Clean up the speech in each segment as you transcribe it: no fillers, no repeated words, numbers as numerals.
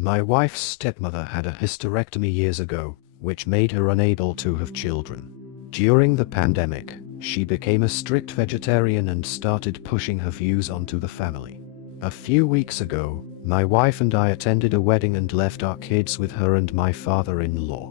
My wife's stepmother had a hysterectomy years ago, which made her unable to have children. During the pandemic, she became a strict vegetarian and started pushing her views onto the family. A few weeks ago, my wife and I attended a wedding and left our kids with her and my father-in-law.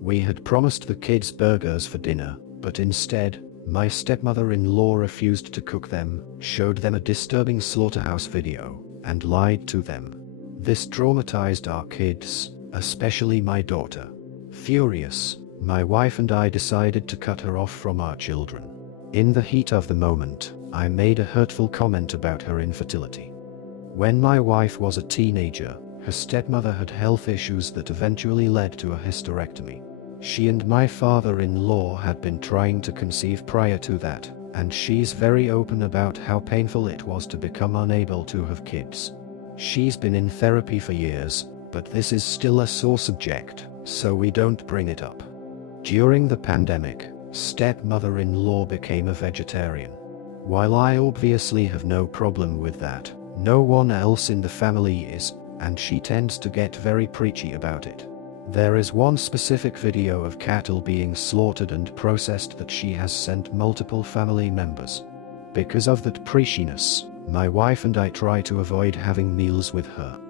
We had promised the kids burgers for dinner, but instead, my stepmother-in-law refused to cook them, showed them a disturbing slaughterhouse video, and lied to them. This traumatized our kids, especially my daughter. Furious, my wife and I decided to cut her off from our children. In the heat of the moment, I made a hurtful comment about her infertility. When my wife was a teenager, her stepmother had health issues that eventually led to a hysterectomy. She and my father-in-law had been trying to conceive prior to that, and she's very open about how painful it was to become unable to have kids. She's been in therapy for years, but this is still a sore subject, so we don't bring it up. During the pandemic, stepmother-in-law became a vegetarian. While I obviously have no problem with that, no one else in the family is, and she tends to get very preachy about it. There is one specific video of cattle being slaughtered and processed that she has sent multiple family members. Because of that preachiness, my wife and I try to avoid having meals with her.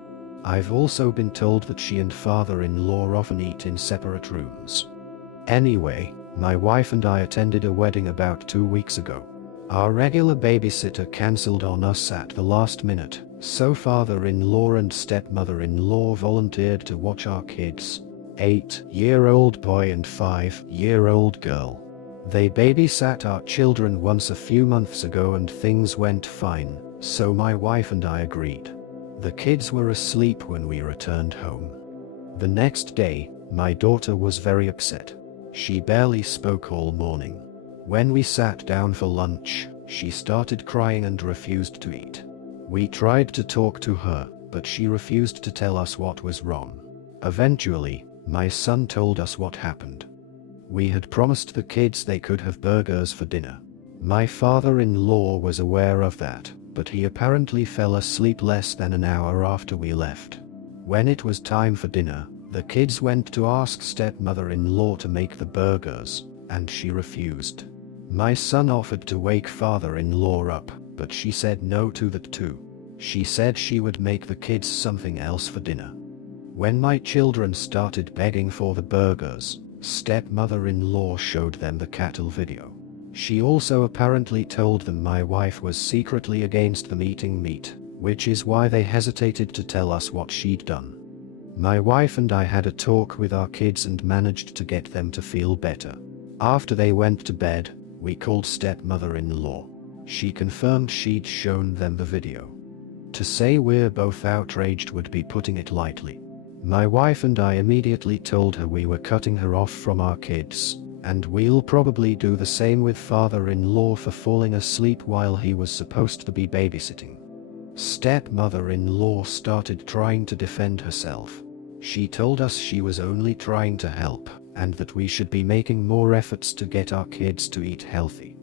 I've also been told that she and father-in-law often eat in separate rooms. Anyway, my wife and I attended a wedding about 2 weeks ago. Our regular babysitter cancelled on us at the last minute, so father-in-law and stepmother-in-law volunteered to watch our kids, 8-year-old boy and 5-year-old girl. They babysat our children once a few months ago and things went fine, so my wife and I agreed. The kids were asleep when we returned home. The next day, my daughter was very upset. She barely spoke all morning. When we sat down for lunch, she started crying and refused to eat. We tried to talk to her, but she refused to tell us what was wrong. Eventually, my son told us what happened. We had promised the kids they could have burgers for dinner. My father-in-law was aware of that, but he apparently fell asleep less than an hour after we left. When it was time for dinner, the kids went to ask stepmother-in-law to make the burgers, and she refused. My son offered to wake father-in-law up, but she said no to that too. She said she would make the kids something else for dinner. When my children started begging for the burgers, stepmother-in-law showed them the cattle video. She also apparently told them my wife was secretly against them eating meat, which is why they hesitated to tell us what she'd done. My wife and I had a talk with our kids and managed to get them to feel better. After they went to bed, we called stepmother-in-law. She confirmed she'd shown them the video. To say we're both outraged would be putting it lightly. My wife and I immediately told her we were cutting her off from our kids, and we'll probably do the same with father-in-law for falling asleep while he was supposed to be babysitting. Stepmother-in-law started trying to defend herself. She told us she was only trying to help, and that we should be making more efforts to get our kids to eat healthy.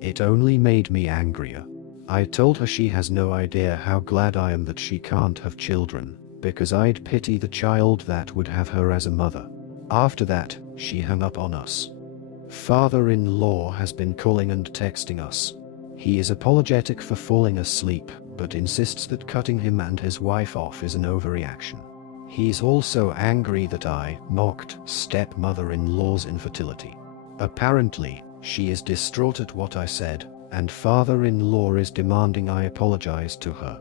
It only made me angrier. I told her she has no idea how glad I am that she can't have children, because I'd pity the child that would have her as a mother. After that, she hung up on us. Father-in-law has been calling and texting us. He is apologetic for falling asleep, but insists that cutting him and his wife off is an overreaction. He's also angry that I mocked stepmother-in-law's infertility. Apparently, she is distraught at what I said, and father-in-law is demanding I apologize to her.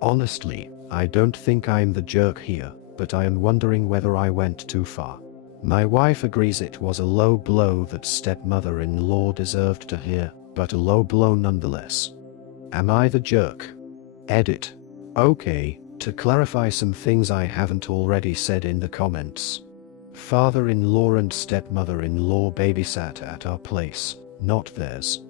Honestly, I don't think I'm the jerk here, but I am wondering whether I went too far. My wife agrees it was a low blow that stepmother-in-law deserved to hear, but a low blow nonetheless. Am I the jerk? Edit. Okay, to clarify some things I haven't already said in the comments. Father-in-law and stepmother-in-law babysat at our place, not theirs.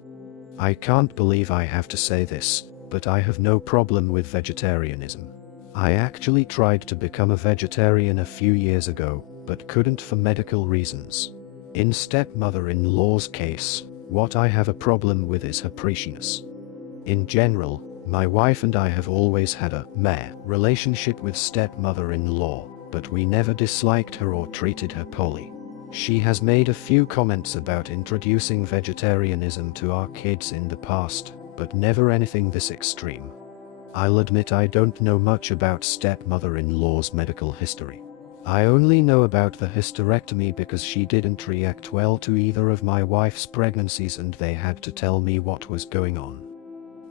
I can't believe I have to say this, but I have no problem with vegetarianism. I actually tried to become a vegetarian a few years ago, but couldn't for medical reasons. In stepmother-in-law's case, what I have a problem with is her preachiness. In general, My wife and I have always had a meh relationship with stepmother-in-law, but we never disliked her or treated her poorly. She has made a few comments about introducing vegetarianism to our kids in the past, but never anything this extreme. I'll admit I don't know much about stepmother-in-law's medical history. I only know about the hysterectomy because she didn't react well to either of my wife's pregnancies and they had to tell me what was going on.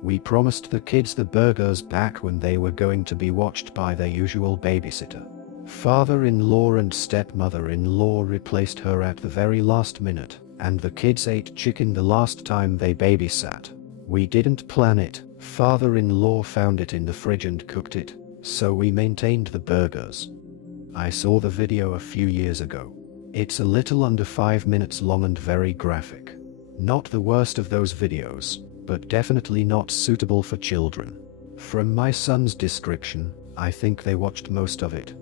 We promised the kids the burgers back when they were going to be watched by their usual babysitter. Father-in-law and stepmother-in-law replaced her at the very last minute, and the kids ate chicken the last time they babysat. We didn't plan it, father-in-law found it in the fridge and cooked it, so we maintained the burgers. I saw the video a few years ago. It's a little under 5 minutes long and very graphic. Not the worst of those videos, but definitely not suitable for children. From my son's description, I think they watched most of it.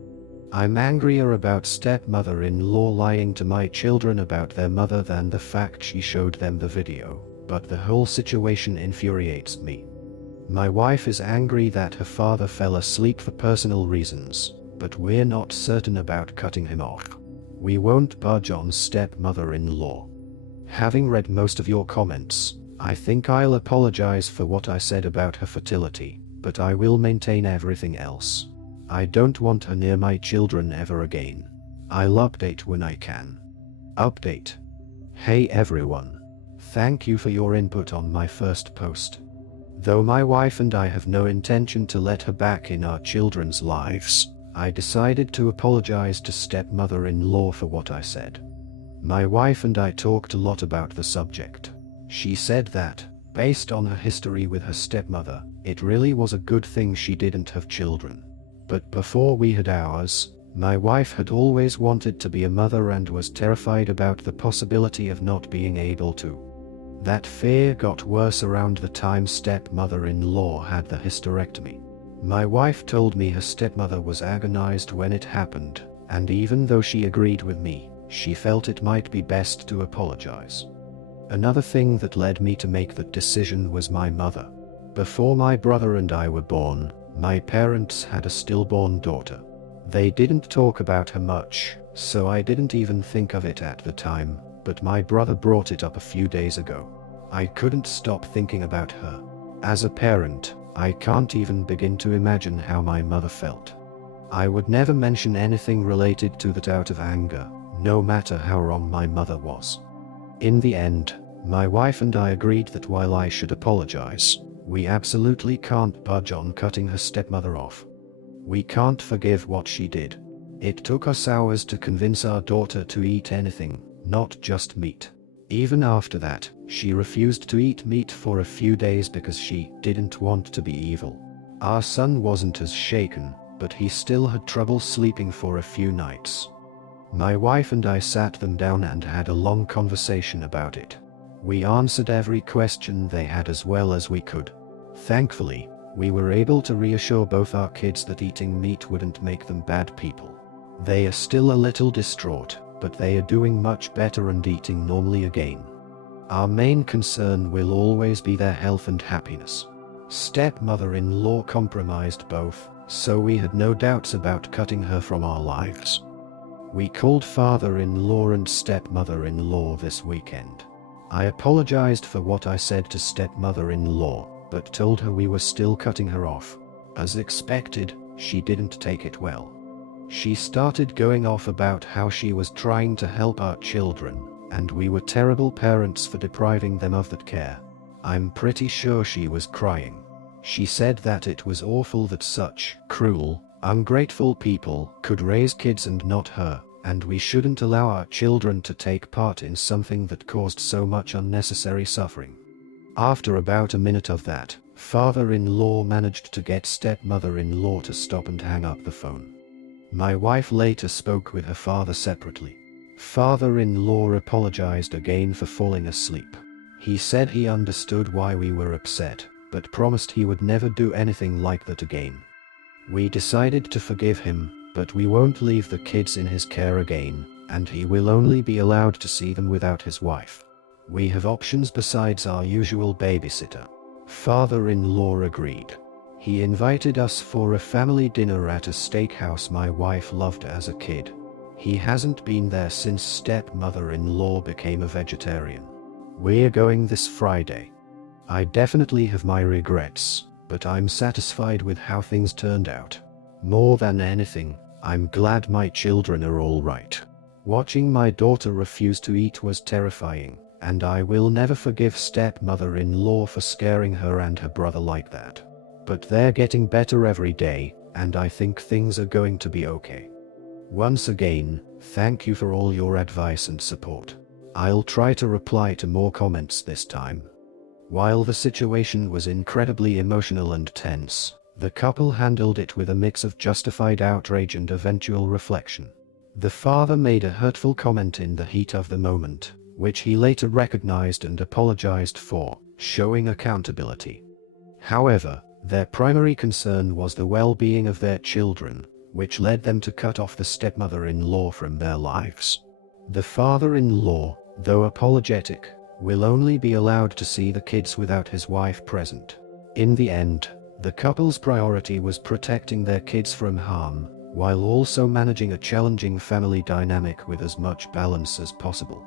I'm angrier about stepmother-in-law lying to my children about their mother than the fact she showed them the video, but the whole situation infuriates me. My wife is angry that her father fell asleep for personal reasons, but we're not certain about cutting him off. We won't budge on stepmother-in-law. Having read most of your comments, I think I'll apologize for what I said about her fertility, but I will maintain everything else. I don't want her near my children ever again. I'll update when I can. Update. Hey everyone. Thank you for your input on my first post. Though my wife and I have no intention to let her back in our children's lives, I decided to apologize to stepmother-in-law for what I said. My wife and I talked a lot about the subject. She said that, based on her history with her stepmother, it really was a good thing she didn't have children. But before we had ours, my wife had always wanted to be a mother and was terrified about the possibility of not being able to. That fear got worse around the time stepmother-in-law had the hysterectomy. My wife told me her stepmother was agonized when it happened, and even though she agreed with me, she felt it might be best to apologize. Another thing that led me to make that decision was my mother. Before my brother and I were born, my parents had a stillborn daughter. They didn't talk about her much, so I didn't even think of it at the time, but my brother brought it up a few days ago. I couldn't stop thinking about her. As a parent, I can't even begin to imagine how my mother felt. I would never mention anything related to that out of anger, no matter how wrong my mother was. In the end, my wife and I agreed that while I should apologize, we absolutely can't budge on cutting her stepmother off. We can't forgive what she did. It took us hours to convince our daughter to eat anything, not just meat. Even after that, she refused to eat meat for a few days because she didn't want to be evil. Our son wasn't as shaken, but he still had trouble sleeping for a few nights. My wife and I sat them down and had a long conversation about it. We answered every question they had as well as we could. Thankfully, we were able to reassure both our kids that eating meat wouldn't make them bad people. They are still a little distraught, but they are doing much better and eating normally again. Our main concern will always be their health and happiness. Stepmother-in-law compromised both, so we had no doubts about cutting her from our lives. We called father-in-law and stepmother-in-law this weekend. I apologized for what I said to stepmother-in-law, but told her we were still cutting her off. As expected, she didn't take it well. She started going off about how she was trying to help our children, and we were terrible parents for depriving them of that care. I'm pretty sure she was crying. She said that it was awful that such cruel, ungrateful people could raise kids and not her, and we shouldn't allow our children to take part in something that caused so much unnecessary suffering. After about a minute of that, father-in-law managed to get stepmother-in-law to stop and hang up the phone. My wife later spoke with her father separately. Father-in-law apologized again for falling asleep. He said he understood why we were upset, but promised he would never do anything like that again. We decided to forgive him, but we won't leave the kids in his care again, and he will only be allowed to see them without his wife. We have options besides our usual babysitter. Father-in-law agreed. He invited us for a family dinner at a steakhouse my wife loved as a kid. He hasn't been there since stepmother-in-law became a vegetarian. We're going this Friday. I definitely have my regrets, but I'm satisfied with how things turned out. More than anything, I'm glad my children are all right. Watching my daughter refuse to eat was terrifying, and I will never forgive stepmother-in-law for scaring her and her brother like that. But they're getting better every day, and I think things are going to be okay. Once again, thank you for all your advice and support. I'll try to reply to more comments this time. While the situation was incredibly emotional and tense, the couple handled it with a mix of justified outrage and eventual reflection. The father made a hurtful comment in the heat of the moment, which he later recognized and apologized for, showing accountability. However, their primary concern was the well-being of their children, which led them to cut off the stepmother-in-law from their lives. The father-in-law, though apologetic, will only be allowed to see the kids without his wife present. In the end, the couple's priority was protecting their kids from harm, while also managing a challenging family dynamic with as much balance as possible.